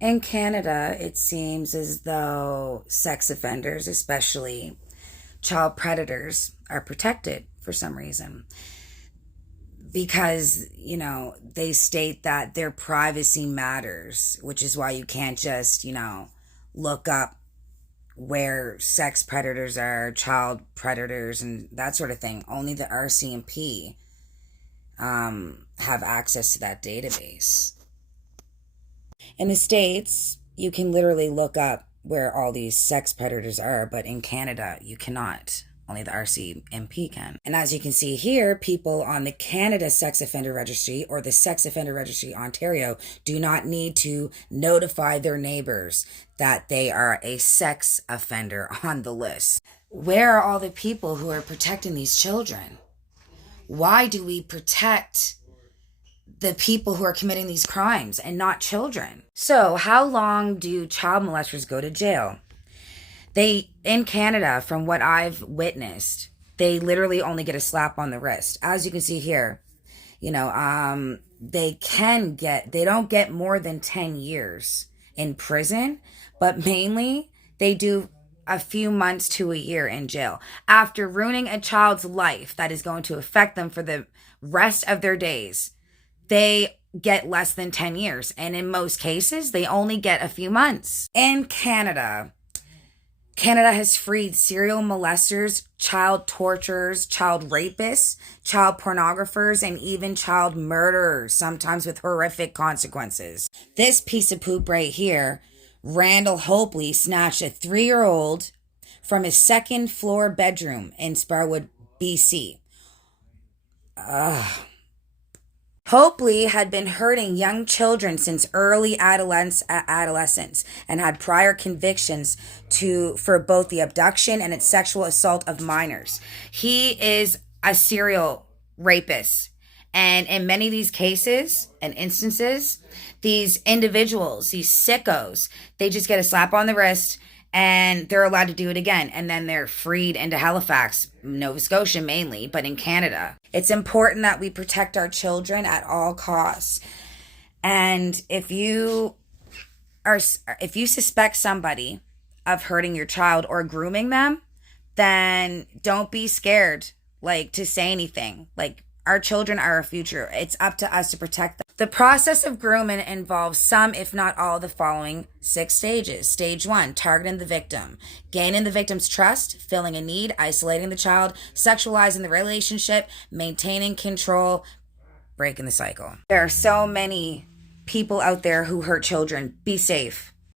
In Canada, it seems as though sex offenders, especially child predators, are protected for some reason because, they state that their privacy matters, which is why you can't just, look up where sex predators are, child predators, and that sort of thing. Only the RCMP have access to that database. In the States, you can literally look up where all these sex predators are, but in Canada, you cannot. Only the RCMP can. And as you can see here, people on the Canada Sex Offender Registry or the Sex Offender Registry Ontario do not need to notify their neighbors that they are a sex offender on the list. Where are all the people who are protecting these children? Why do we protect the people who are committing these crimes and not children? So, how long do child molesters go to jail? In Canada, from what I've witnessed, they literally only get a slap on the wrist. As you can see here, they don't get more than 10 years in prison, but mainly they do a few months to a year in jail. After ruining a child's life that is going to affect them for the rest of their days, they get less than 10 years. And in most cases, they only get a few months. In Canada has freed serial molesters, child torturers, child rapists, child pornographers, and even child murderers, sometimes with horrific consequences. This piece of poop right here, Randall Hopley snatched a 3-year-old from his second floor bedroom in Sparwood, BC. Hopley had been hurting young children since early adolescence and had prior convictions for both the abduction and its sexual assault of minors. He is a serial rapist. And in many of these cases and instances, these individuals, these sickos, they just get a slap on the wrist and they're allowed to do it again. And then they're freed into Halifax, Nova Scotia mainly, but in Canada. It's important that we protect our children at all costs. And if you suspect somebody of hurting your child or grooming them, then don't be scared, to say anything. Our children are our future. It's up to us to protect them. The process of grooming involves some, if not all, of the following 6 stages. Stage 1, targeting the victim, gaining the victim's trust, filling a need, isolating the child, sexualizing the relationship, maintaining control, breaking the cycle. There are so many people out there who hurt children. Be safe.